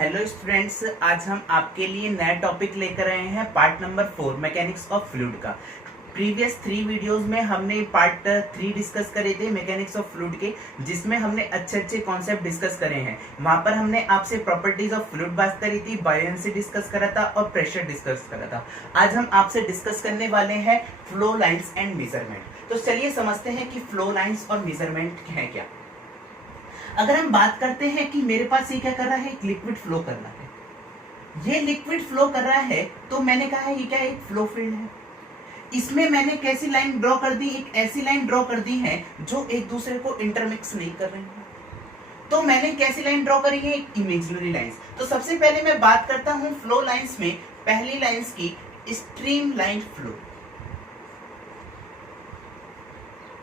Hello students, आज हम आपके लिए नया टॉपिक लेकर आए हैं part number 4 mechanics of fluid का। प्रीवियस 3 वीडियोस में हमने पार्ट 3 डिस्कस करे थे मैकेनिक्स ऑफ फ्लूइड के, जिसमें हमने अच्छे कॉन्सेप्ट डिस्कस करे हैं। वहां पर हमने आपसे प्रॉपर्टीज ऑफ फ्लूइड बात करी थी, बायोएंसी डिस्कस करा था और प्रेशर डिस्कस करा था। आज हम आपसे डिस्कस करने वाले हैं फ्लो लाइन्स एंड मेजरमेंट। तो चलिए समझते हैं कि फ्लो लाइन्स और मेजरमेंट है क्या। अगर हम बात करते हैं कि मेरे पास ये क्या कर रहा है, एक लिक्विड फ्लो कर रहा है, ये लिक्विड फ्लो कर रहा है, तो मैंने कहा है ये क्या है, एक फ्लो फील्ड है। इसमें मैंने कैसी लाइन ड्रॉ कर दी, एक ऐसी लाइन ड्रॉ कर दी है जो एक दूसरे को इंटरमिक्स नहीं कर रही है। तो मैंने कैसी लाइन ड्रॉ करी है, एक इमेजिनरी लाइंस। तो सबसे पहले मैं बात करता हूं फ्लो लाइंस में, पहली लाइंस की स्ट्रीम लाइन फ्लो,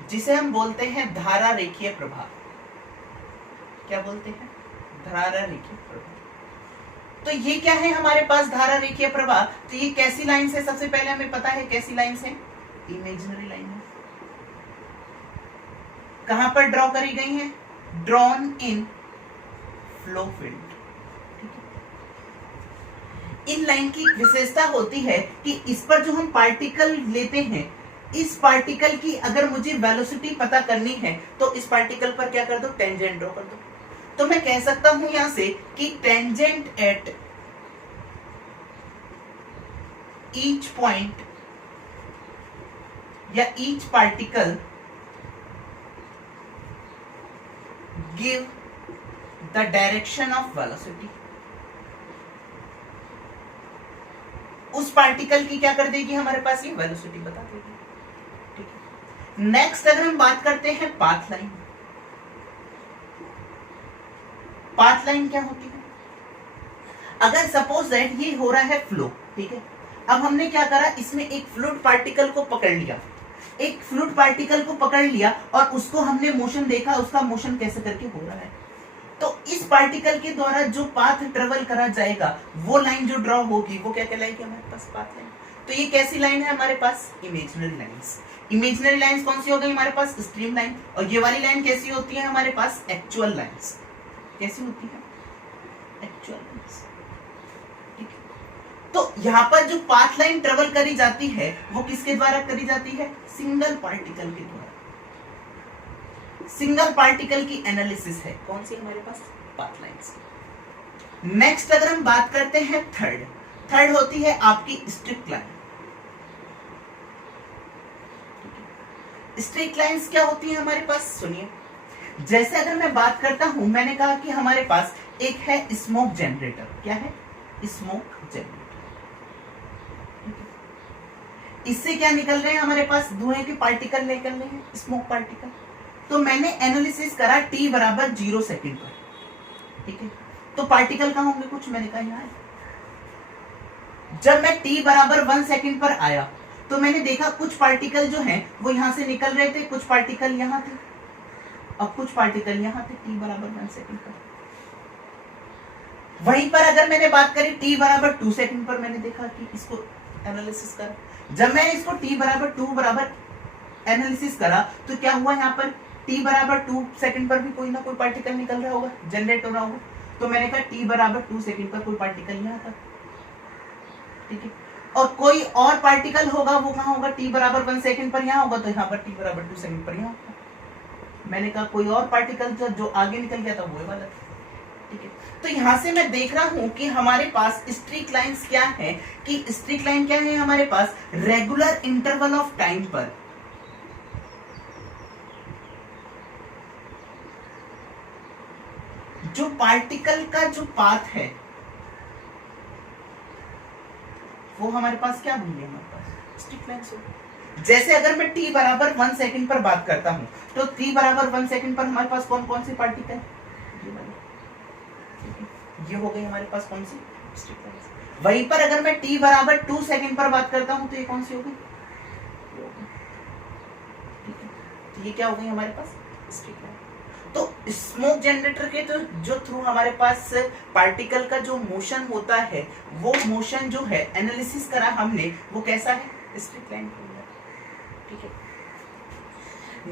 जिसे हम बोलते हैं धारा रेखीय प्रवाह। क्या बोलते हैं, धारा रेखीय प्रवाह। तो ये क्या है हमारे पास, धारा रेखीय प्रवाह। तो ये कैसी लाइंस है, सबसे पहले हमें पता है कैसी लाइंस है, इमेजिनरी लाइन है। कहां पर ड्रॉ करी गई है, drawn in flow field. In line की विशेषता होती है कि इस पर जो हम पार्टिकल लेते हैं, इस पार्टिकल की अगर मुझे वेलोसिटी पता करनी है तो इस पार्टिकल पर क्या कर दो, टेंजेंट ड्रॉ कर दो। तो मैं कह सकता हूं यहां से कि टेंजेंट एट ईच पॉइंट या each particle give the direction of velocity. उस पार्टिकल की क्या कर देगी, हमारे पास ये वेलोसिटी बता देगी। ठीक है। नेक्स्ट अगर हम बात करते हैं पाथ लाइन। पाथ लाइन क्या होती है, अगर सपोज दैट ये हो रहा है फ्लो, ठीक है। अब हमने क्या करा, इसमें एक फ्लूइड पार्टिकल को पकड़ लिया, एक फ्लूइड पार्टिकल को पकड़ लिया और उसको हमने मोशन देखा, उसका मोशन कैसे करके हो रहा है। तो इस पार्टिकल के द्वारा जो पाथ ट्रेवल करा जाएगा, वो लाइन जो ड्रॉ होगी वो क्या कहलाएगी, हमारे पास पाथ लाइन। तो ये कैसी लाइन है हमारे पास, इमेजिनरी लाइंस। इमेजिनरी लाइंस कौन सी हो गई हमारे पास, स्ट्रीम लाइन। और ये वाली लाइन कैसी होती है हमारे पास, एक्चुअल लाइंस। कैसी होती है, एक्चुअल लाइंस। ठीक है। तो यहां पर जो पाथ लाइन ट्रेवल करी जाती है वो किसके द्वारा करी जाती है, सिंगल पार्टिकल के द्वारा। सिंगल पार्टिकल की एनालिसिस है कौन सी हमारे पास, पाथ लाइंस। नेक्स्ट अगर हम बात करते हैं थर्ड होती है आपकी स्ट्रिक्ट लाइन। स्ट्रिक्ट लाइंस क्या होती है हमारे पास, सुनिए। जैसे अगर मैं बात करता हूं, मैंने कहा कि हमारे पास एक है स्मोक जनरेटर। क्या है, स्मोक जनरेटर। इससे क्या निकल रहे हैं हमारे पास, धुएं के पार्टिकल निकल रहे हैं, स्मोक पार्टिकल। तो मैंने एनालिसिस करा t बराबर 0 सेकंड पर, ठीक है। तो पार्टिकल कहां होंगे, कुछ मैंने कहा यहाँ है। जब मैं t बराबर 1 सेकंड पर आया तो मैंने देखा कुछ पार्टिकल जो हैं वो यहां से निकल रहे थे, कुछ पार्टिकल यहां थे और कुछ पार्टिकल यहां थे, t बराबर 1 सेकंड पर। वहीं पर अगर मैंने बात करी t बराबर 2 सेकंड पर, मैंने देखा कि इसको एनालिसिस कर, जब मैंने इसको t बराबर 2 बराबर एनालिसिस करा तो क्या हुआ, यहाँ पर t बराबर 2 सेकंड पर भी कोई ना कोई पार्टिकल निकल रहा होगा, जनरेट हो रहा होगा। तो मैंने कहा t बराबर 2 सेकंड पर कोई पार्टिकल यहाँ था, ठीक है। और कोई और पार्टिकल होगा, वो कहाँ होगा, t बराबर 1 सेकंड पर यहाँ होगा, तो यहाँ पर t बराबर 2 सेकंड पर यहाँ होगा। मैंने कहा कोई और पार्टिकल जो आगे निकल गया था वो वाला था, ठीक है। तो यहां से मैं देख रहा हूं कि हमारे पास स्ट्रिक्ट लाइंस क्या है, कि स्ट्रिक्ट लाइन क्या है हमारे पास, रेगुलर इंटरवल ऑफ टाइम पर जो पार्टिकल का जो पाथ है वो हमारे पास क्या होंगे, हमारे पास स्ट्रिक्ट लाइंस होगी। जैसे अगर मैं t बराबर 1 सेकंड पर बात करता हूं, तो t बराबर 1 सेकंड पर हमारे पास कौन कौन से पार्टिकल, ये हो गई हमारे पास कौन सी, स्ट्रिक्ट लाइंस। वहीं पर अगर मैं t बराबर 2 सेकंड पर बात करता हूं तो ये कौन सी होगी, ठीक है। तो ये क्या हो गई हमारे पास, स्ट्रिक्ट लाइन। तो स्मोक जनरेटर के तो जो थ्रू हमारे पास पार्टिकल का जो मोशन होता है, वो मोशन जो है एनालिसिस करा हमने, वो कैसा है, स्ट्रिक्ट लाइन, ठीक है।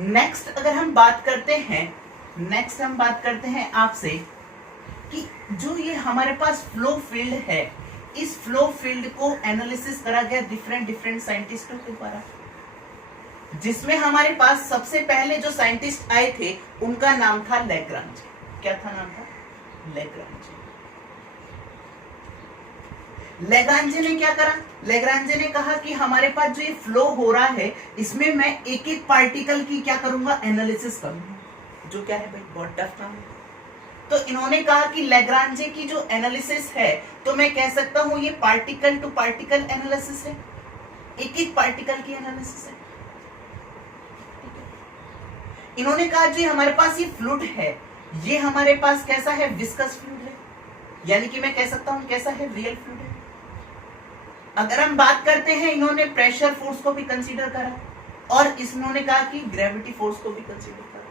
नेक्स्ट अगर हम बात करते हैं, नेक्स्ट हम बात करते हैं आपसे कि जो ये हमारे पास फ्लो फील्ड है, इस फ्लो फील्ड को एनालिसिस करा गया डिफरेंट साइंटिस्टों के द्वारा, जिसमें हमारे पास सबसे पहले जो साइंटिस्ट आए थे उनका नाम था लैग्रांज। क्या था नाम था? लैग्रांज। लैग्रांज ने क्या करा? लैग्रांज ने कहा कि हमारे पास जो ये फ्लो हो रहा है इसमें मैं एक एक पार्टिकल की क्या करूंगा? एनालिसिस करूंगा, जो क्या है भाई बहुत टफ काम है। तो इन्होंने कहा कि लैग्रांजे की जो एनालिसिस है तो मैं कह सकता हूं ये पार्टिकल टू पार्टिकल एनालिसिस है, एक एक पार्टिकल की एनालिसिस है। इन्होंने कहा जो हमारे पास ये फ्लूइड है ये हमारे पास कैसा है? विस्कस फ्लूइड है, यानी कि मैं कह सकता हूं कैसा है? रियल फ्लूइड है। अगर हम बात करते हैं, इन्होंने प्रेशर फोर्स को भी कंसीडर करा और इन्होंने कहा कि ग्रेविटी फोर्स को भी कंसीडर करा।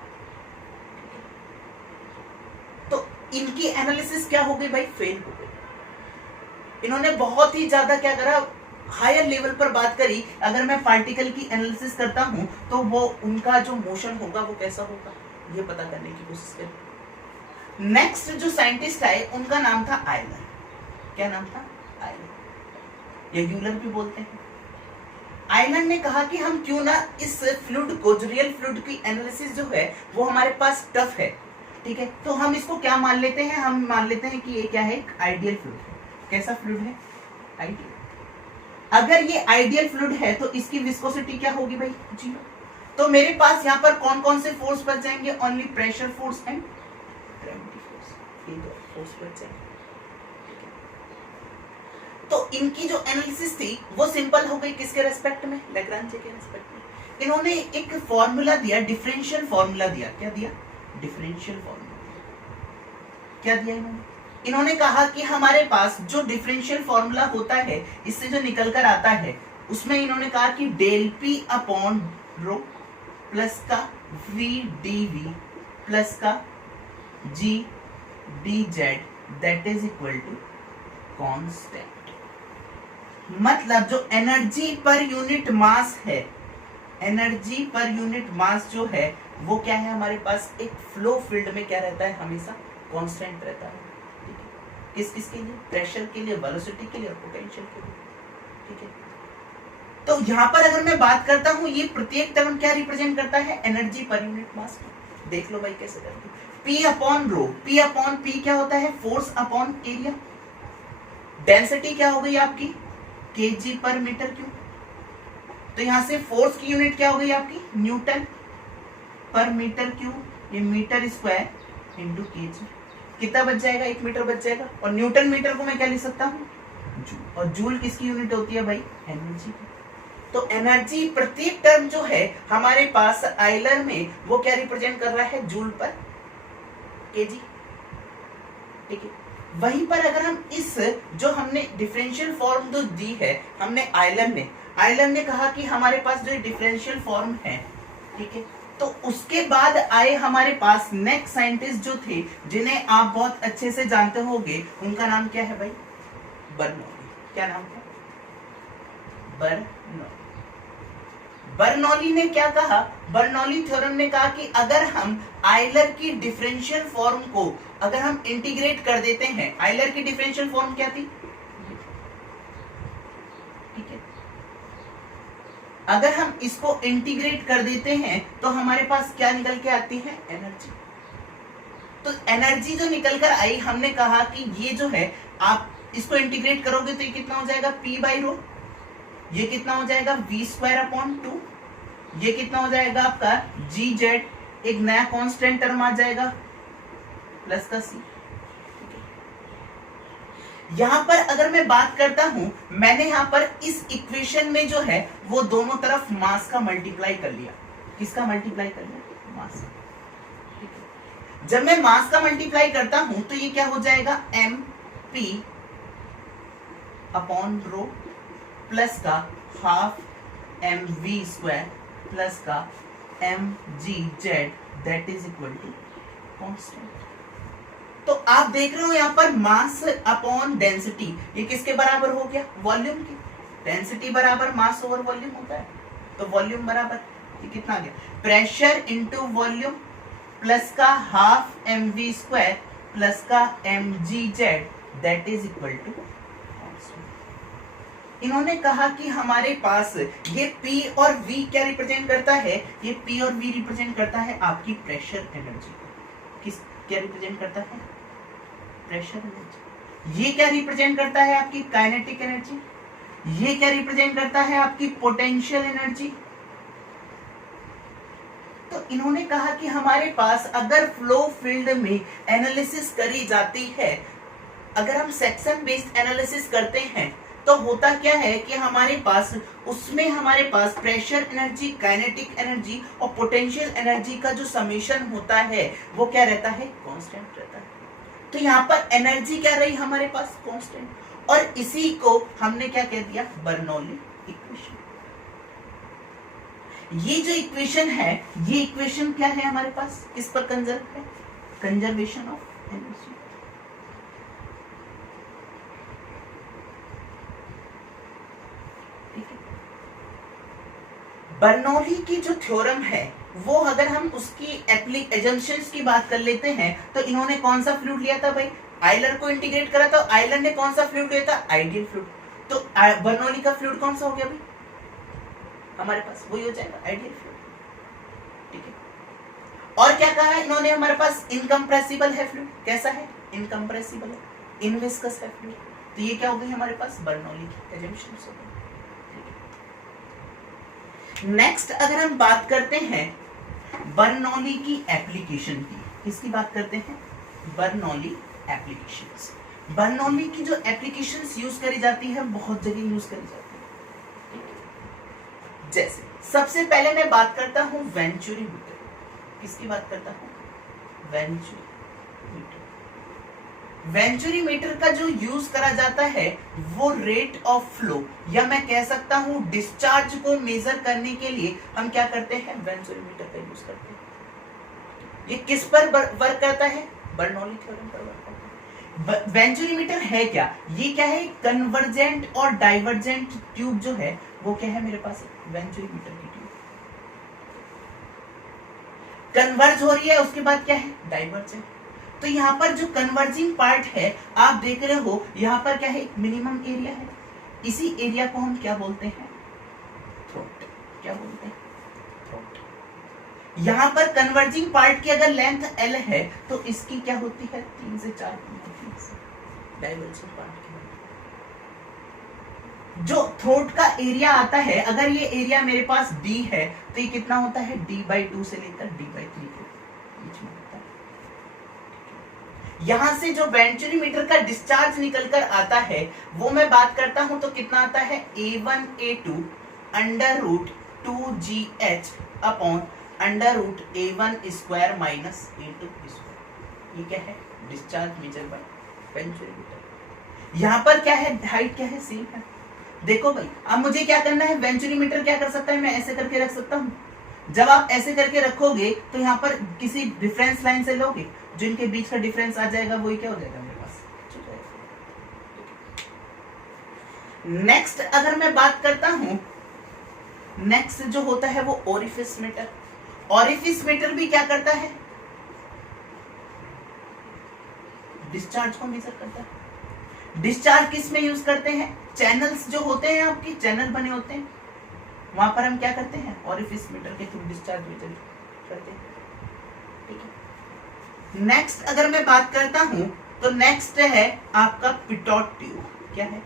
तो इनकी एनालिसिस क्या हो गई भाई? फेल हो गई। इन्होंने बहुत ही ज्यादा क्या करा? हायर लेवल पर बात करी। अगर मैं पार्टिकल की एनालिसिस करता हूं तो वो उनका जो मोशन होगा वो कैसा होगा ये पता करने की कोशिश करी। नेक्स्ट जो साइंटिस्ट आए उनका नाम था आयलर। क्या नाम था? आयलर, या यूलर भी बोलते हैं। आयलर ने कहा कि हम क्यों ना इस फ्लूइड को, जो रियल फ्लूइड की एनालिसिस जो है वो हमारे पास टफ है, ठीक है, तो हम इसको क्या मान लेते हैं? हम मान लेते हैं कि ये क्या है? एक आइडियल फ्लूइड है। कैसा फ्लूइड है? आइडियल। अगर ये आइडियल फ्लूइड है तो इसकी विस्कोसिटी क्या होगी भाई? 0। तो मेरे पास यहाँ पर कौन कौन से फोर्स बच जाएंगे? Only pressure force and gravity force, ये दो फोर्स बच जाएंगे। तो इनकी जो एनालिसिस थी वो सिंपल हो गई। किसके रेस्पेक्ट में? लैग्रांजे के रेस्पेक्ट में। इन्होंने एक फॉर्मूला दिया, डिफरेंशियल फॉर्मूला दिया। क्या दिया? Differential formula. क्या दिया इन्होंने? इन्होंने कहा कि हमारे पास जो डिफरेंशियल फॉर्मूला होता है इससे जो निकल कर आता है उसमें इन्होंने कहा कि del P upon rho plus का वी डी वी प्लस का G D Z that is equal to constant. मतलब जो एनर्जी पर यूनिट मास है, एनर्जी पर यूनिट मास जो है वो क्या है? हमारे पास एक फ्लो फील्ड में क्या रहता है? हमेशा कांस्टेंट रहता है। किस किस के लिए? प्रेशर के लिए, वेलोसिटी के लिए और पोटेंशियल के लिए, ठीक है। तो यहां पर अगर मैं बात करता हूं ये प्रत्येक टर्म क्या रिप्रेजेंट करता है? Energy per unit mass. देख लो भाई कैसे करते हैं। पी अपॉन रो, पी अपॉन पी क्या होता है? Force upon area. डेंसिटी क्या हो गई आपकी? केजी पर मीटर क्यूब। तो यहां से फोर्स की यूनिट क्या हो गई आपकी? न्यूटन पर मीटर क्यूब, ये मीटर स्क्वायर इंटू केजी। कितना बच जाएगा? 1 मीटर बच जाएगा। और न्यूटन मीटर को मैं क्या लिख सकता हूँ? जूल। और जूल किसकी यूनिट होती है भाई? एनर्जी। तो एनर्जी प्रत्येक टर्म जो है हमारे पास आयलर में वो क्या रिप्रेजेंट कर रहा है? जूल पर केजी, ठीक है। वहीं पर अगर हम इस जो हमने डिफरेंशियल फॉर्म जो दी है हमने आयलर ने कहा कि हमारे पास जो डिफरेंशियल फॉर्म है, ठीक है, तो उसके बाद आए हमारे पास नेक्स्ट साइंटिस्ट जो थे जिन्हें आप बहुत अच्छे से जानते होंगे, उनका नाम क्या है भाई? बर्नौली। क्या नाम था? बर्नौली। बर्नौली ने क्या कहा? बर्नौली थ्योरम ने कहा कि अगर हम आयलर की डिफरेंशियल फॉर्म को अगर हम इंटीग्रेट कर देते हैं, आयलर की डिफरेंशियल फॉर्म क्या थी? ठीक है, अगर हम इसको इंटीग्रेट कर देते हैं तो हमारे पास क्या निकल के आती है? एनर्जी। तो एनर्जी जो निकल कर आई, हमने कहा कि ये जो है आप इसको इंटीग्रेट करोगे तो ये कितना हो जाएगा? P by rho. ये कितना हो जाएगा? V square upon 2। ये कितना हो जाएगा आपका? जी जेड, एक नया कांस्टेंट टर्म आ जाएगा प्लस का सी। यहां पर अगर मैं बात करता हूं, मैंने यहां पर इस इक्वेशन में जो है वो दोनों तरफ मास का मल्टीप्लाई कर लिया। किसका मल्टीप्लाई कर लिया? मास। जब मैं मास का मल्टीप्लाई करता हूं तो ये क्या हो जाएगा? M P upon rho plus का half M V square plus का M G Z that is equal to constant. तो आप देख रहे हो यहाँ पर मास अपॉन डेंसिटी, ये किसके बराबर हो गया? वॉल्यूम की। डेंसिटी बराबर मास ओवर वॉल्यूम होता है, तो वॉल्यूम बराबर ये कितना आ गया? प्रेशर इंटू वॉल्यूम प्लस का half M V square plus का mgz that is equal to, इन्होंने कहा कि हमारे पास ये P और V क्या रिप्रेजेंट करता है, ये P और V रिप्रेजेंट करता है आपकी प्रेशर एनर्जी को। किस क्या रिप्रेजेंट करता है, प्रेशर एनर्जी। ये क्या रिप्रेजेंट करता है आपकी काइनेटिक एनर्जी, ये क्या रिप्रेजेंट करता है आपकी पोटेंशियल एनर्जी। तो इन्होंने कहा कि हमारे पास अगर फ्लो फील्ड में एनालिसिस करी जाती है, अगर हम सेक्शन बेस्ड एनालिसिस करते हैं तो होता क्या है कि हमारे पास उसमें हमारे पास प्रेशर एनर्जी, काइनेटिक एनर्जी और पोटेंशियल एनर्जी का जो समेशन होता है वो क्या रहता है, कांस्टेंट रहता है। तो यहाँ पर एनर्जी क्या रही हमारे पास, कांस्टेंट, और इसी को हमने क्या कह दिया, बर्नौली इक्वेशन। ये जो इक्वेशन है, ये इक्वेशन क्या है हमारे पास, किस पर कंजर्व है, कंजर्वेशन ऑफ एनर्जी। बर्नौली की जो थ्योरम है वो अगर हम उसकी एजम्पशंस की बात कर लेते हैं तो इन्होंने कौन सा फ्लूइड लिया था भाई, आयलर को इंटीग्रेट करा था। आयलर ने कौन सा फ्लूइड लिया था, आइडियल फ्लूइड। तो बर्नौली का फ्लूइड कौन सा हो गया भाई, हमारे पास वही हो जाएगा, आइडियल फ्लूइड। ठीक है, और क्या कहा है इन्होंने, हमारे पास इनकम्प्रेसिबल है फ्लूइड, कैसा है, इनकम्प्रेसिबल है, इनविस्कस है फ्लूइड। तो ये क्या हो गई हमारे पास, बर्नौली की एजम्पशंस हो गई। नेक्स्ट अगर हम बात करते हैं बर्नौली की एप्लीकेशन की, किसकी बात करते हैं, बर्नौली एप्लीकेशंस। बर्नौली की जो एप्लीकेशंस यूज करी जाती है बहुत जगह यूज करी जाती है। जैसे सबसे पहले मैं बात करता हूं वेंचुरी मीटर, किसकी बात करता हूं, वेंचुरी मीटर। वेंचुरी मीटर का जो यूज करा जाता है वो रेट ऑफ फ्लो या मैं कह सकता हूं डिस्चार्ज को मेजर करने के लिए हम क्या करते हैं, वेंचुरी मीटर का यूज करते हैं। ये किस पर वर्क करता है, बर्नौली थ्योरम पर वर्क करता है। वेंचुरी मीटर है क्या, ये क्या है, कन्वर्जेंट और डाइवर्जेंट ट्यूब जो है वो क्या है मेरे पास, वेंचुरी मीटर की ट्यूब कन्वर्ज हो रही है, उसके बाद क्या है, डाइवर्जेंट। तो यहाँ पर जो कन्वर्जिंग पार्ट है आप देख रहे हो, यहाँ पर क्या है, मिनिमम एरिया है, इसी एरिया को हम क्या बोलते हैं, थ्रोट। क्या बोलते हैं, थ्रोट। यहाँ पर कन्वर्जिंग पार्ट की अगर लेंथ L है तो इसकी क्या होती है, 3 से 4 डाइवर्जिंग पार्ट की। जो थ्रोट का एरिया आता है, अगर ये एरिया मेरे पास D है तो ये कितना होता है, D/2 से लेकर D/3 के बीच में होता है। यहां से जो वेंचुरी मीटर का डिस्चार्ज निकलकर आता है वो मैं बात करता हूं तो कितना आता है, A1A2 √2GH upon √A1 square minus A2 square. ये क्या है, discharge measure by venturi meter. यहाँ पर क्या है, हाइट क्या है, सेम है। देखो भाई अब मुझे क्या करना है, वेंचुरी मीटर क्या कर सकता है, मैं ऐसे करके रख सकता हूँ। जब आप ऐसे करके रखोगे तो यहाँ पर किसी डिफरेंस लाइन से लोगे, जो इनके बीच का डिफरेंस आ जाएगा वही क्या हो जाएगा मेरे पास। नेक्स्ट अगर मैं बात करता हूं, नेक्स्ट जो होता है वो ओरिफिस मीटर। ओरिफिस मीटर भी क्या करता है, डिस्चार्ज को मेजर करता है। डिस्चार्ज किस में यूज करते हैं, चैनल्स जो होते हैं आपके चैनल बने होते हैं वहां पर हम क्या करते हैं, ओरिफिस मीटर के थ्रू डिस्चार्ज मेजर करते हैं। ठीक है, नेक्स्ट अगर मैं बात करता हूं तो नेक्स्ट है आपका पिटोट ट्यूब। क्या है,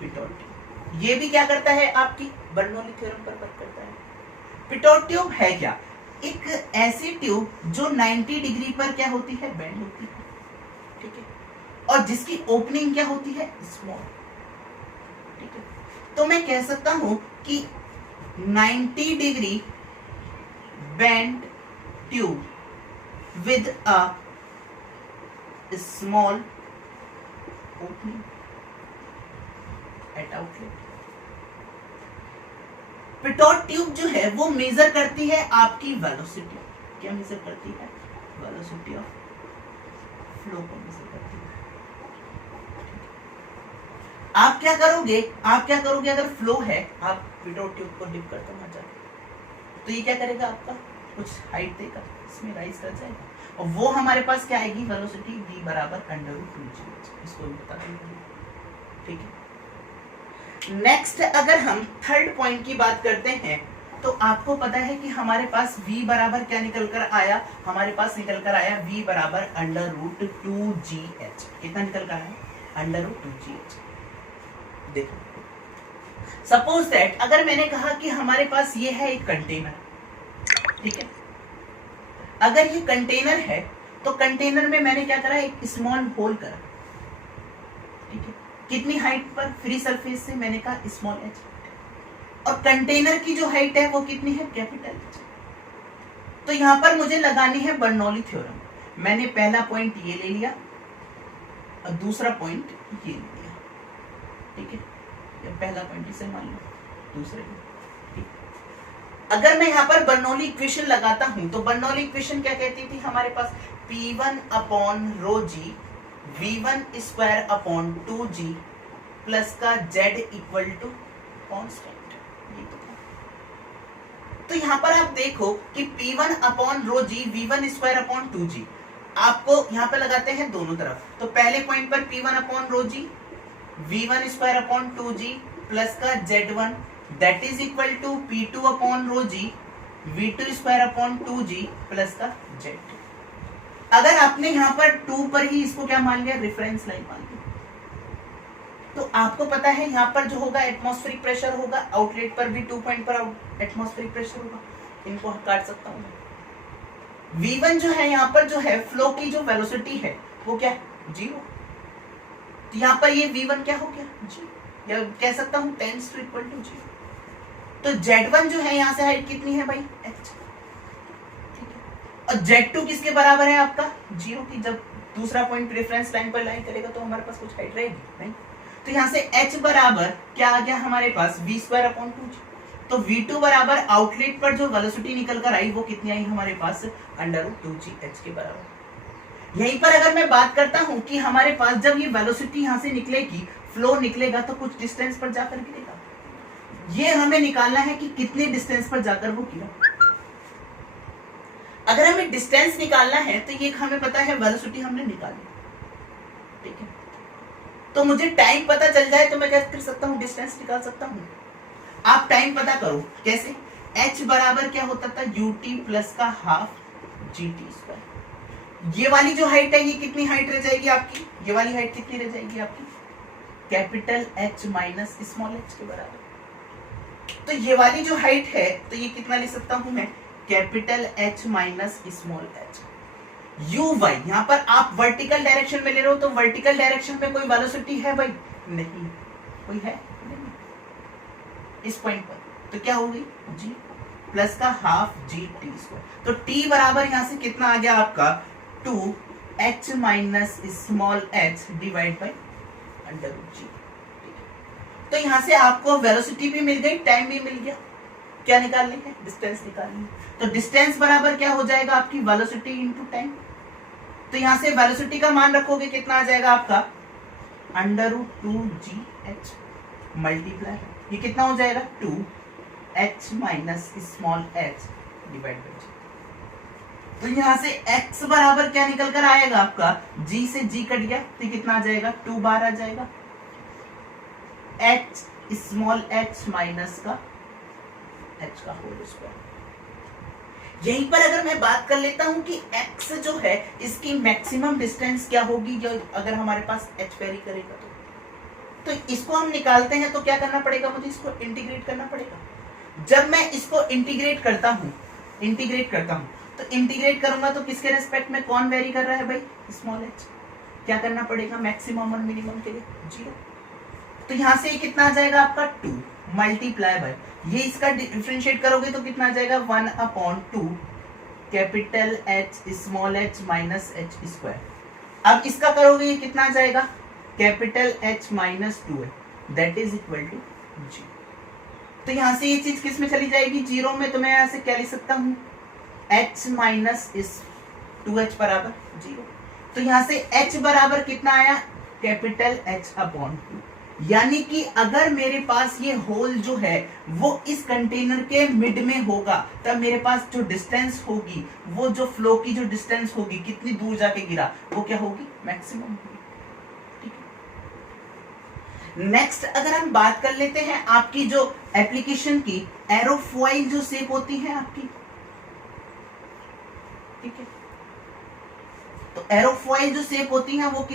पिटोट ट्यूब। ये भी क्या करता है, आपकी बर्नौली थ्योरम पर वर्क करता है। पिटोट ट्यूब है क्या, एक ऐसी ट्यूब जो 90 डिग्री पर क्या होती है, बेंड होती है। ठीक है, और जिसकी ओपनिंग क्या होती है, स्मॉल। ठीक है, तो मैं कह सकता हूं कि 90 degree bend tube with a small opening at outlet। Pitot tube जो है वो मेजर करती है आपकी वेलोसिटी। क्या मेजर करती है, वेलोसिटी ऑफ फ्लो को मेजर करती है। आप क्या करोगे, अगर फ्लो है, आप पिटोट ट्यूब को डिप करते हुए जाओ तो ये क्या करेगा, आपका कुछ हाइट देगा, इसमें राइज कर जाएगा। और वो हमारे पास क्या आएगी वेलोसिटी v बराबर √2g। इसको भी बता देंगे, ठीक है। नेक्स्ट अगर हम थर्ड पॉइंट की बात करते हैं तो आपको पता है कि हमारे पास v बराबर क्या निकल कर आया, हमारे पास निकल कर आया v बराबर √2gh। कितना निकल कर आया √2gh। देखो सपोज दैट अगर मैंने कहा कि हमारे पास ये है एक कंटेनर, ठीक है। अगर ये कंटेनर है तो कंटेनर में मैंने क्या करा, एक स्मॉल होल करा, ठीक है। कितनी हाइट पर, फ्री सरफेस से मैंने कहा स्मॉल h, और कंटेनर की जो हाइट है वो कितनी है, कैपिटल H। तो यहां पर मुझे लगानी है बर्नौली थ्योरम। मैंने पहला पॉइंट ये ले लिया और दूसरा पॉइंट ये ले लिया, ठीक है। पहला पॉइंट इसे मान लो, दूसरे अगर मैं यहाँ पर बर्नौली इक्वेशन लगाता हूं तो बर्नौली इक्वेशन क्या कहती थी हमारे पास, P1 upon rho G V1 square upon 2g plus का Z इक्वल टू कॉन्स्टेंट। तो यहाँ पर आप देखो कि P1 upon rho G V1 square upon 2g, आपको यहाँ पे लगाते हैं दोनों तरफ। तो पहले पॉइंट पर P1 upon rho G V1 square upon 2g plus का Z1 that is equal to P2 upon rho G V2 square upon 2g plus का Z। अगर आपने यहाँ पर 2 पर ही इसको क्या मान लिया, रेफरेंस लाइन मान लिया, तो आपको पता है यहाँ पर जो होगा एटमॉस्फेरिक प्रेशर होगा, आउटलेट पर भी 2 पॉइंट पर एटमॉस्फेरिक प्रेशर होगा। इनको काट सकता हूँ मैं। V1 जो है यहाँ पर जो है फ्लो की जो वेलोसिटी है वो क्या है, 0। तो यहाँ पर ये V1 क्या हो गया, 0, या कह सकता हूँ टेंड्स टू इक्वल टू 0। तो Z1 जो है यहाँ से हाइट कितनी है भाई, h, ठीक है। और Z2 किसके बराबर है आपका, 0 की। जब दूसरा पॉइंट रेफरेंस लाइन पर लाइन करेगा तो हमारे पास कुछ हाइट रहेगी नहीं। तो यहाँ से h बराबर क्या आ गया हमारे पास, v स्क्वायर अपॉन 2g। तो v2 बराबर आउटलेट पर जो वेलोसिटी निकल कर आई वो कितनी आई हमारे पास, √2gh के बराबर। यहीं पर अगर मैं बात करता हूं कि हमारे पास जब ये वेलोसिटी यहां से निकलेगी, फ्लो निकलेगा तो कुछ डिस्टेंस पर जाकर गिरेगा। ये हमें निकालना है कि कितने डिस्टेंस पर जाकर वो गिरा। अगर हमें डिस्टेंस निकालना है तो ये हमें पता है वेलोसिटी हमने निकाली, ठीक है। तो मुझे टाइम पता चल जाए तो मैं क्या कर सकता हूँ, डिस्टेंस निकाल सकता हूँ। आप टाइम पता करो कैसे, h बराबर क्या होता था, ut प्लस का हाफ gt स्क्वायर। ये वाली जो हाइट है ये कितनी हाइट रह जाएगी आपकी, ये वाली हाइट कितनी रह जाएगी आपकी, capital H minus small h के बराबर। तो ये वाली जो हाइट है तो ये कितना लिख सकता हूं मैं, capital H minus small h। uy यहाँ पर आप वर्टिकल डायरेक्शन में ले रहे हो तो वर्टिकल डायरेक्शन में कोई वेलोसिटी है भाई, नहीं, कोई है नहीं इस पॉइंट पर। तो क्या होगी, g प्लस का हाफ g t स्क्वायर। तो t बराबर यहाँ से कितना आ गया आपका, 2h minus small h divide by √g। तो यहाँ से आपको वेलोसिटी भी मिल गई, टाइम भी मिल गया। क्या निकालनी है, डिस्टेंस निकालनी है। तो डिस्टेंस बराबर क्या हो जाएगा आपकी, वेलोसिटी इनटू टाइम। तो यहाँ से वेलोसिटी का मान रखोगे कितना आ जाएगा आपका, √2gh मल्टीप्लाई, ये कितना हो जाएगा, 2h minus small h divide by g। तो यहाँ से x बराबर क्या निकल कर आएगा आपका, g से g कट गया तो कितना आ जाएगा, 2 बार आ जाएगा, h स्मॉल h माइनस का h का होल स्क्वायर। यहीं पर अगर मैं बात कर लेता हूं कि x जो है इसकी मैक्सिमम डिस्टेंस क्या होगी, जो अगर हमारे पास h वेरी करेगा तो इसको हम निकालते हैं तो क्या करना पड़ेगा, मुझे इसको इंटीग्रेट करना पड़ेगा। जब मैं इसको इंटीग्रेट करता हूं तो इंटीग्रेट करूंगा तो किसके रेस्पेक्ट में कौन वेरी कर रहा है भाई, स्मॉल h। क्या करना पड़ेगा, मैक्सिमम और मिनिमम के लिए 0। तो यहां से कितना आ जाएगा आपका, 2 मल्टीप्लाई बाय, ये इसका डिफरेंशिएट करोगे तो कितना आ जाएगा, 1/2 capital H small h minus h square. अब इसका करोगे ये कितना आ जाएगा, capital H minus 2 that is equal to 0। तो यहां से ये चीज किस में चली जाएगी, 0 में। तो मैं यहां से क्या लिख सकता हूँ, h माइनस इस 2h बराबर 0। तो यहां से h बराबर कितना आया, कैपिटल H अपॉन 2। यानी कि अगर मेरे पास ये होल जो है वो इस कंटेनर के मिड में होगा, तब मेरे पास जो डिस्टेंस होगी, वो जो फ्लो की जो डिस्टेंस होगी, कितनी दूर जाके गिरा, वो क्या होगी, मैक्सिमम होगी। नेक्स्ट अगर हम बात कर लेते हैं आपकी जो एप्लीकेशन की, एरोफॉइल जो शेप होती है आपकी, ठीक है, तो एरोफॉइल जो शेप होती है वो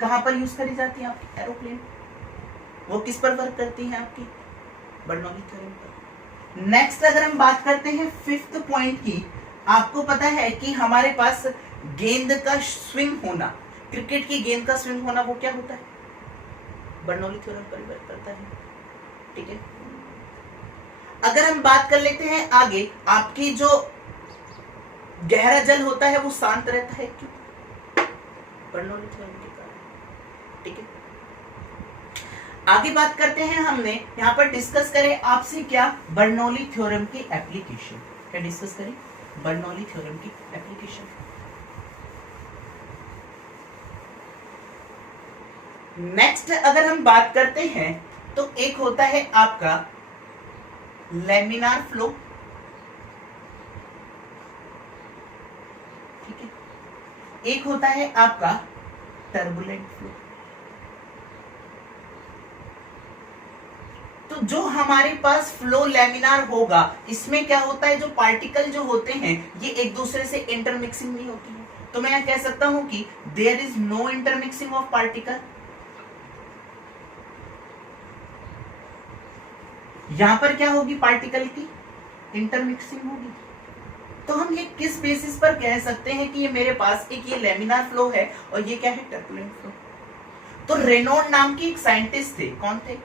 कहां पर यूज करी जाती है आपकी एरोप्लेन, वो किस पर वर्क करती है आपकी, बर्नौली थ्योरम पर। नेक्स्ट अगर हम बात करते हैं फिफ्थ पॉइंट की, आपको पता है कि हमारे पास गेंद का स्विंग होना, क्रिकेट की गेंद का स्विंग होना, वो क्या होता है, बर्नौली थ्योरम पर वर्क करता है, ठीक है। अगर हम बात कर लेते हैं आगे, आपकी जो गहरा जल होता है वो शांत रहता है, क्यों, बर्नौली थ्योरम के कारण, ठीक है। आगे बात करते हैं, हमने यहां पर डिस्कस करें आपसे क्या, बर्नौली थ्योरम की एप्लीकेशन, क्या डिस्कस करें, बर्नौली थ्योरम की एप्लीकेशन। नेक्स्ट अगर हम बात करते हैं तो एक होता है आपका लैमिनार फ्लो, ठीक है, एक होता है आपका टर्बुलेंट फ्लो। तो जो हमारे पास फ्लो लैमिनार होगा, इसमें क्या होता है, जो पार्टिकल जो होते हैं ये एक दूसरे से इंटरमिक्सिंग नहीं होती है, तो मैं यहां कह सकता हूं कि there is no intermixing of particle. यहां पर क्या होगी, पार्टिकल की इंटरमिक्सिंग होगी। तो हम ये किस बेसिस पर कह सकते हैं कि ये मेरे पास एक ये लैमिनार फ्लो है और ये क्या है, टर्बुलेंट फ्लो। तो रेनॉल्ड नाम के एक साइंटिस्ट थे, कौन थे,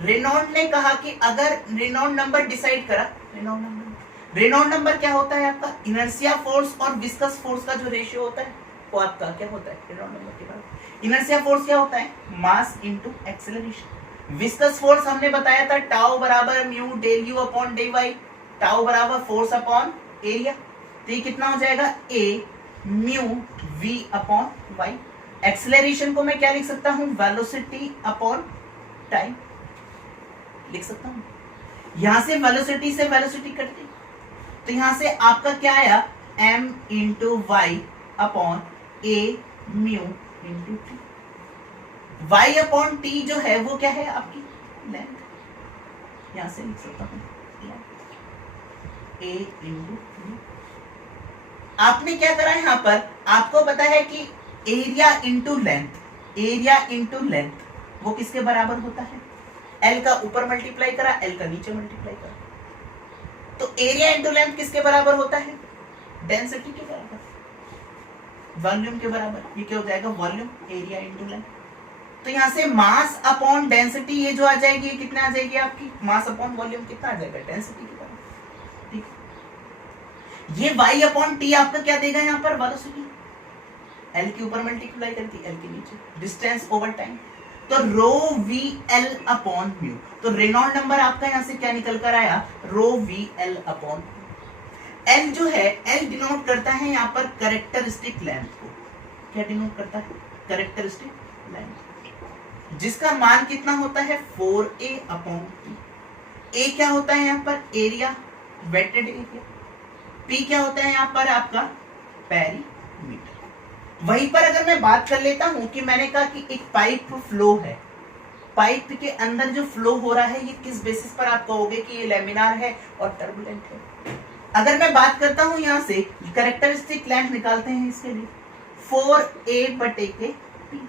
रेनॉल्ड ने कहा कि अगर रेनॉल्ड नंबर डिसाइड करा, रेनॉल्ड नंबर क्या होता है आपका, इनर्शिया फोर्स और विस्कस फोर्स का जो रेशियो होता है वो आपका क्या होता है, रेनॉल्ड नंबर के बाद। इनर्शिया फोर्स क्या होता है, mass into acceleration. Viscous force हमने बताया था टाउ बराबर mu del u upon del y, tau बराबर फोर्स अपॉन एरिया, तो ये कितना हो जाएगा, A mu V upon Y. Acceleration को मैं क्या लिख सकता हूं, वेलोसिटी अपॉन टाइम लिख सकता हूं। यहां से वेलोसिटी से वेलोसिटी कट गई, तो यहां से आपका क्या आया, m into Y upon A mu into T. y upon T जो है वो क्या है आपकी लेंथ, यहां से लिख सकता हूं a इंटू टी। आपने क्या करा है, यहां पर आपको पता है कि area into length, area into length वो किसके बराबर होता है, L का ऊपर मल्टीप्लाई करा, L का नीचे मल्टीप्लाई करा, तो एरिया इंटू लेंथ किसके बराबर होता है, डेंसिटी के बराबर, वॉल्यूम के बराबर। ये क्या हो जाएगा, वॉल्यूम एरिया इंटू लेंथ। तो यहां से मास अपॉन डेंसिटी ये जो आ जाएगी, ये कितना आ जाएगी आपकी, मास अपॉन वॉल्यूम कितना आ जाएगा, डेंसिटी के बराबर, ठीक। ये y अपॉन टी आपका क्या देगा, यहां पर वेलोसिटी, L के ऊपर मल्टीप्लाई करती, L के नीचे, डिस्टेंस ओवर टाइम, तो रो वी एल अपॉन म्यू। तो रेनॉल्ड नंबर आपका यहां से क्या निकल कर आया, रो वी एल अपॉन एल जो है, एल डिनोट करता है यहां पर कैरेक्टरिस्टिक लेंथ को, क्या डिनोट करता है, कैरेक्टरिस्टिक लेंथ, जिसका मान कितना होता है, 4a अपॉन टी। ए क्या होता है यहां पर, एरिया, वेटेड एरिया। पी क्या होता है यहां पर आपका, पेरीमीटर। वहीं पर अगर मैं बात कर लेता हूं कि मैंने कहा कि एक पाइप फ्लो है, पाइप के अंदर जो फ्लो हो रहा है ये किस बेसिस पर आप कहोगे कि ये लैमिनार है और टर्बुलेंट है। अगर मैं बात करता हूं यहां से कैरेक्टरिस्टिक लेंथ निकालते हैं इसके लिए, 4a बटे के टी।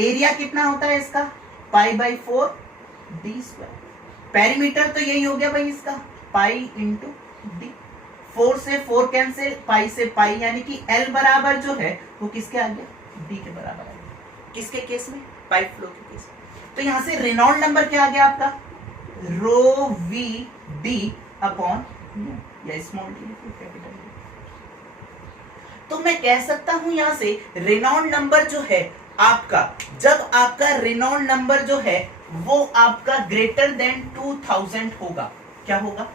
एरिया कितना होता है इसका, pi by 4 D square. Perimeter तो यही हो गया भाई इसका, पाई इंटू डी। 4 से 4 कैंसिल, पाई से पाई, यानी कि L बराबर जो है वो किसके आ गया, D के बराबर आ गया। किसके केस में, पाइप फ्लो के केस में। तो यहां से रेनॉल्ड नंबर क्या आ गया आपका, रो वी डी अपॉन या स्मॉल डी कैपिटल डी। तो मैं कह सकता हूं यहां से रेनॉल्ड नंबर जो है आपका, जब आपका रेनॉल्ड नंबर जो है वो आपका ग्रेटर देन 2000 होगा, क्या होगा,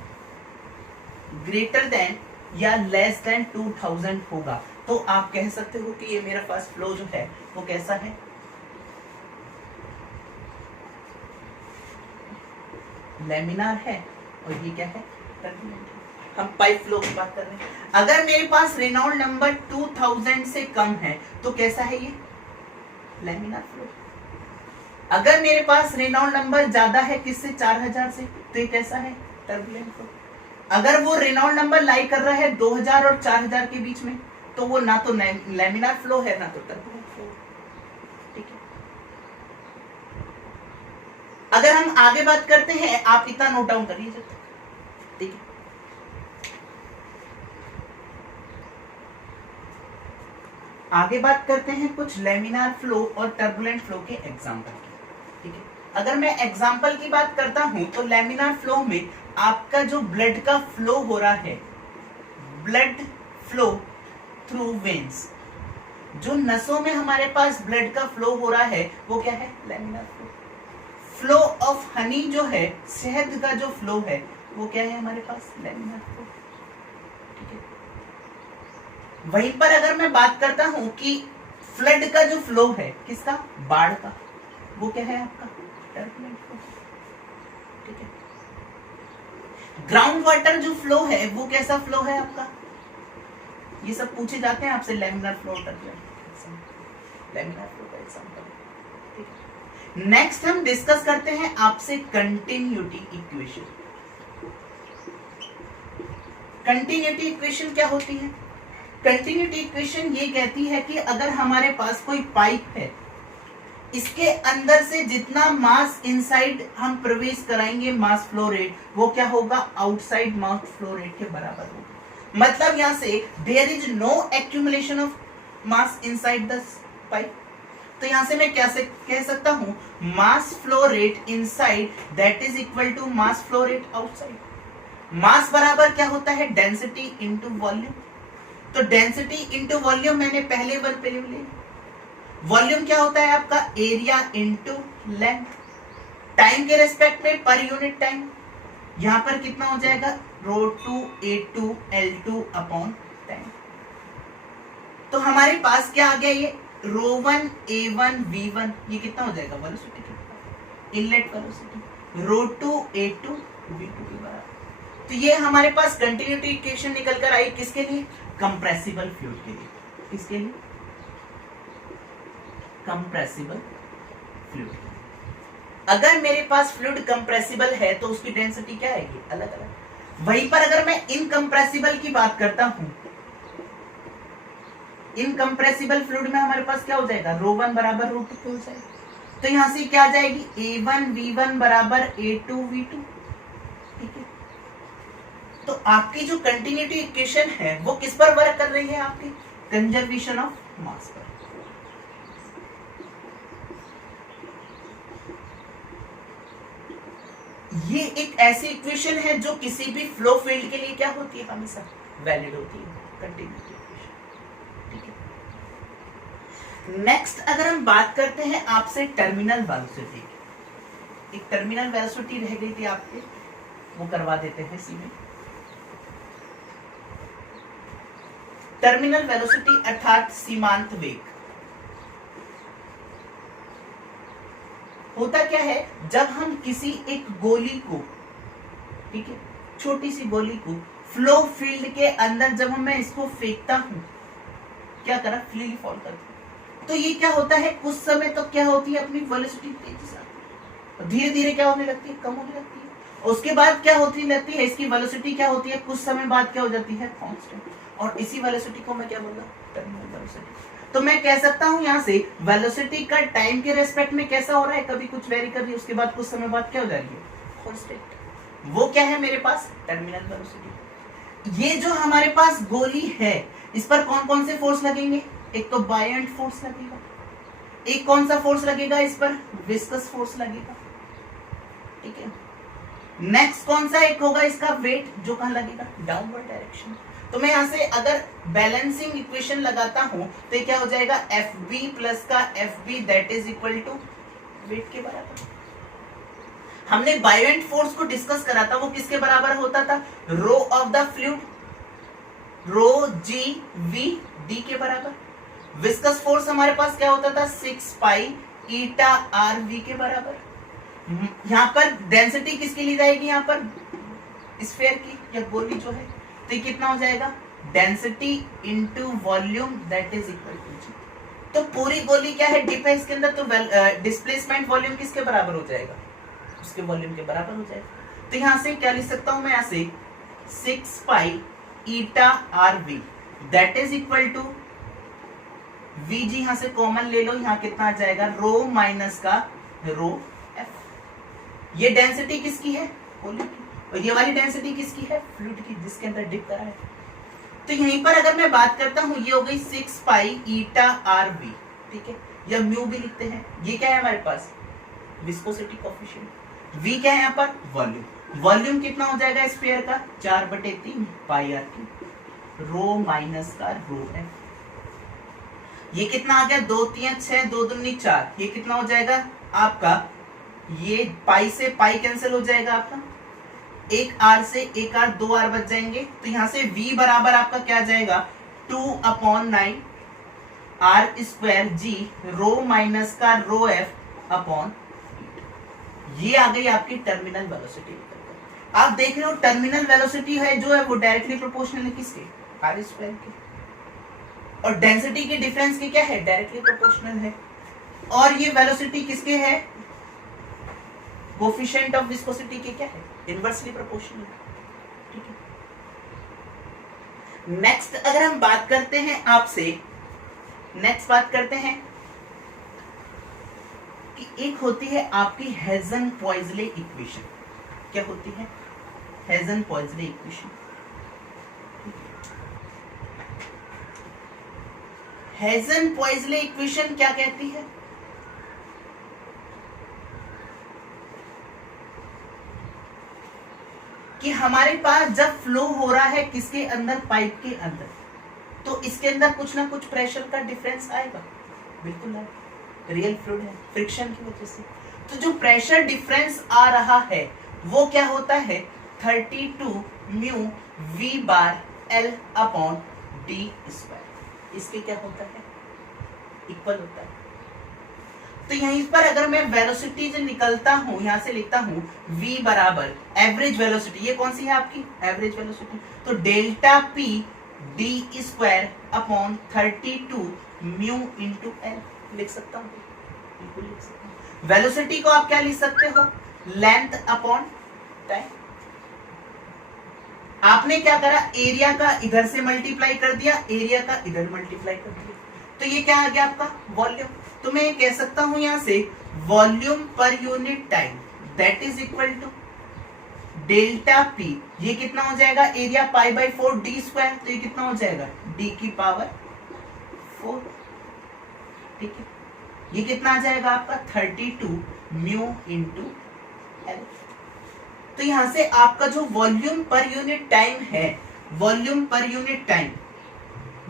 ग्रेटर देन या लेस देन 2000 होगा, तो आप कह सकते हो कि ये मेरा पास फ्लो जो है वो कैसा है, लैमिनार है और ये क्या है, टर्बुलेंट है। हम पाइप फ्लो की बात कर रहे हैं। अगर मेरे पास रेनॉल्ड नंबर 2000 से कम है तो कैसा है ये, लैमिनार फ्लो। अगर मेरे पास रेनॉल्ड नंबर ज्यादा है किससे, 4000 से, तो ये कैसा है, टर्बुलेंट फ्लो। अगर वो रेनॉल्ड नंबर लाई कर रहा है 2000 और 4000 के बीच में, तो वो ना तो लैमिनार फ्लो है ना तो टर्बुलेंट फ्लो। ठीक है, अगर हम आगे बात करते हैं, आप इतना नोट डाउन करिए जब तक, ठीक है। आगे बात करते हैं कुछ लैमिनार फ्लो और टर्बुलेंट फ्लो के एग्जांपल की, ठीक है। अगर मैं एग्जांपल की बात करता हूं तो लैमिनार फ्लो में आपका जो ब्लड का फ्लो हो रहा है, ब्लड फ्लो थ्रू वेन्स, जो नसों में हमारे पास ब्लड का फ्लो हो रहा है वो क्या है, laminar flow. Flow of honey जो है, शहद का जो फ्लो है वो क्या है हमारे पास, लैमिनार फ्लो, ठीक है। वहीं पर अगर मैं बात करता हूं कि फ्लड का जो फ्लो है, किसका, बाढ़ का, वो क्या है आपका, टर्बुलेंट फ्लो, ठीक है। ग्राउंड वाटर जो फ्लो है वो कैसा फ्लो है आपका, ये सब पूछे जाते हैं आपसे, laminar flow, turbulent, laminar flow का एग्जांपल, ठीक है। नेक्स्ट हम डिस्कस करते हैं आपसे कंटिन्यूटी इक्वेशन। कंटिन्यूटी इक्वेशन क्या होती है, कंटिन्यूटी इक्वेशन ये कहती है कि अगर हमारे पास कोई पाइप है, इसके अंदर से जितना मास इनसाइड हम प्रवेश कराएंगे, मास फ्लो रेट, वो क्या होगा, आउटसाइड मास फ्लो रेट के बराबर होगा। मतलब यहां से there is no accumulation of mass inside the pipe, तो यहां से मैं क्या से कह सकता हूं, mass flow rate inside that is equal to mass flow rate outside. Mass बराबर क्या होता है, डेंसिटी इंटू वॉल्यूम। तो डेंसिटी इंटू वॉल्यूम मैंने पहले वर्ग पे ले लिया। वॉल्यूम क्या होता है आपका, एरिया इंटू लेंथ। टाइम के रेस्पेक्ट में पर यूनिट टाइम, यहां पर कितना हो जाएगा, ρ2 A2 L2 अपॉन टाइम। तो हमारे पास क्या आ गया, ये ρ1 A1 V1, ये कितना हो जाएगा, velocity, inlet velocity, ρ2 A2 V2 के बराबर। तो ये हमारे पास कंटिन्यूटी इक्वेशन निकल कर आई, किसके लिए, कंप्रेसिबल फ्लूइड के लिए। किसके लिए, कंप्रेसिबल फ्लूइड। अगर मेरे पास फ्लूइड कंप्रेसिबल है तो उसकी डेंसिटी क्या आएगी, अलग अलग। वहीं पर अगर मैं इनकंप्रेसिबल की बात करता हूं, इनकंप्रेसिबल फ्लूइड में हमारे पास क्या हो जाएगा, ρ1 बराबर ρ2 हो जाएगा। तो यहां से क्या आ जाएगी, A1 V1 बराबर A2 V2, ठीक है। तो आपकी जो कंटिन्यूटी इक्वेशन है वो किस पर वर्क कर रही है, आपकी कंजर्वेशन ऑफ मास पर। ये एक ऐसी इक्वेशन है जो किसी भी फ्लो फील्ड के लिए क्या होती है, हमेशा वैलिड होती है, कंटिन्यूटी इक्वेशन, ठीक है। नेक्स्ट अगर हम बात करते हैं आपसे टर्मिनल वेलोसिटी की, एक टर्मिनल वेलोसिटी रह गई थी आपके, वो करवा देते हैं सीधे। टर्मिनल वेलोसिटी अर्थात सीमांत वेग होता क्या है, जब हम किसी एक गोली को, ठीक है, छोटी सी गोली को फ्लो फील्ड के अंदर जब मैं इसको फेंकता हूं, क्या करा, फ्रीली फॉल करती है, तो ये क्या होता है, कुछ समय तक क्या होती है, अपनी वेलोसिटी तेजी से धीरे धीरे क्या होने लगती है, कम होने लगती है। उसके बाद क्या होती रहती है, इसकी वेलोसिटी क्या होती है, कुछ समय बाद क्या हो जाती है, कांस्टेंट। और इसी वेलोसिटी को मैं क्या बोल रहा हूं, टर्मिनल वेलोसिटी। तो मैं कह सकता हूं यहां से वेलोसिटी का टाइम के रेस्पेक्ट में कैसा हो रहा है, कभी कुछ वेरी कर रही है, उसके बाद कुछ समय बाद क्या हो जा रही है, कांस्टेंट। वो क्या है मेरे पास, टर्मिनल वेलोसिटी। ये जो हमारे पास गोली है, इस पर कौन कौन से फोर्स लगेंगे, एक तो बायंट फोर्स लगेगा, एक कौन सा फोर्स लगेगा इस पर, विस्कस फोर्स लगेगा, ठीक है। नेक्स्ट कौन सा एक होगा इसका, वेट, जो कहां लगेगा, डाउनवर्ड डायरेक्शन। तो मैं यहां से अगर बैलेंसिंग इक्वेशन लगाता हूं तो क्या हो जाएगा, FB प्लस का FB that is equal to weight के बराबर। हमने बायोएंट फोर्स को डिस्कस करा था, वो किसके बराबर होता था, rho of the fluid, rho G V D के बराबर। विस्कस फोर्स हमारे पास क्या होता था, 6 पाई ईटा आर वी के बराबर। यहाँ पर डेंसिटी किसकी ली जाएगी, यहाँ पर स्फीयर की या गोली जो है, तो ये कितना हो जाएगा, density into volume that is equal to G. तो पूरी गोली क्या है, डिप है इसके अंदर, तो डिस्प्लेसमेंट वॉल्यूम किसके बराबर हो जाएगा, उसके वॉल्यूम के बराबर हो जाएगा। तो यहां से क्या लिख सकता हूं मैं, यहां से 6 pi eta R V that is equal to V G, यहां से कॉमन ले लो, यहां कितना आ जाएगा, रो माइनस का रो एफ। ये डेंसिटी किसकी है, गोली की, और ये वाली डेंसिटी किसकी है, फ्लूइड की, जिसके अंदर डिप करा है। तो यहीं पर अगर मैं बात करता हूं, ये हो गई 6 पाई ईटा आर वी, ठीक है, या म्यू भी लिखते हैं। ये क्या है हमारे पास, विस्कोसिटी कोएफिशिएंट। वी क्या है यहाँ पर, वॉल्यूम। वॉल्यूम कितना हो जाएगा स्फीयर का, 4/3 पाई आर की, रो माइनस का रो एफ। ये कितना आ गया, 2 3 6 2 दूनी 4, ये कितना हो जाएगा आपका, ये पाई से पाई कैंसिल हो जाएगा आपका, एक आर से एक आर, 2 आर बच जाएंगे। तो यहां से v बराबर आपका क्या जाएगा, 2/9 R square G rho minus का रो एफ अपॉन, ये आ गई आपकी टर्मिनल वेलोसिटी। आप देख रहे हो टर्मिनल वेलोसिटी है जो है वो डायरेक्टली प्रोपोर्शनल है किसके, आर स्क्वायर के, और डेंसिटी के डिफरेंस के क्या है, डायरेक्टली प्रोपोर्शनल है। और ये वेलोसिटी किसके है, कोएफिशिएंट ऑफ विस्कोसिटी के क्या है, इनवर्सली प्रोपोर्शनल। ठीक है, नेक्स्ट अगर हम बात करते हैं आपसे, नेक्स्ट बात करते हैं कि एक होती है आपकी हेजन-पॉइज़ले इक्वेशन। क्या होती है, हेजन-पॉइज़ले इक्वेशन। हेजन-पॉइज़ले इक्वेशन क्या कहती है, कि हमारे पास जब फ्लो हो रहा है किसके अंदर, पाइप के अंदर, तो इसके अंदर कुछ ना कुछ प्रेशर का डिफरेंस आएगा, बिल्कुल आएगा, रियल फ्लूइड है, फ्रिक्शन की वजह से। तो जो प्रेशर डिफरेंस आ रहा है वो क्या होता है, 32 mu V bar L upon D square, इसके क्या होता है, इक्वल होता है। तो यहीं पर अगर मैं वेलोसिटी जो निकलता हूं, यहां से लिखता हूं v बराबर एवरेज वेलोसिटी, ये कौन सी है आपकी, एवरेज वेलोसिटी, तो delta p D square upon 32 mu into L लिख सकता हूं, बिल्कुल लिख सकता हूं। वेलोसिटी को आप क्या लिख सकते हो, लेंथ अपॉन टाइम। आपने क्या करा, एरिया का इधर से मल्टीप्लाई कर दिया, एरिया का इधर मल्टीप्लाई कर दिया, तो ये क्या आ गया आपका वॉल्यूम। तो मैं ये कह सकता हूं यहां से वॉल्यूम पर unit time that is equal to delta P, ये कितना हो जाएगा, एरिया π/4 डी स्क्वायर, तो ये कितना हो जाएगा, डी की पावर 4। ठीक है, ये कितना आ जाएगा आपका 32 म्यू इंटू एल। तो यहां से आपका जो वॉल्यूम पर यूनिट टाइम है, वॉल्यूम पर यूनिट टाइम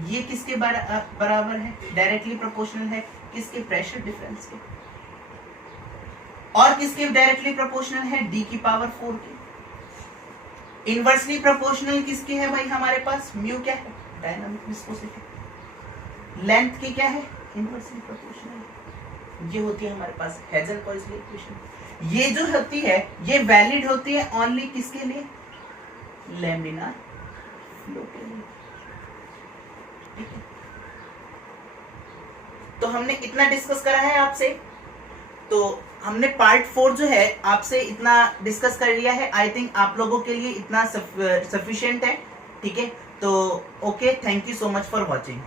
ये किसके बराबर है, डायरेक्टली प्रोपोर्शनल है किसके, प्रेशर डिफरेंस के, और किसके डायरेक्टली प्रोपोर्शनल है, डी की पावर 4 के। इनवर्सली प्रोपोर्शनल किसके है भाई, हमारे पास म्यू क्या है, डायनामिक विस्कोसिटी, लेंथ की क्या है, इनवर्सली प्रोपोर्शनल। ये होती है हमारे पास हेजन-पॉइज़ले इक्वेशन। ये जो होती है ये वैलिड होती है ओनली किसके लिए, लैमिनार फ्लो के लिए। ठीक है, तो हमने इतना डिस्कस करा है आपसे, तो हमने पार्ट 4 जो है आपसे इतना डिस्कस कर लिया है। आई थिंक आप लोगों के लिए इतना सफिशिएंट है। ठीक है, तो okay, thank you so much for watching.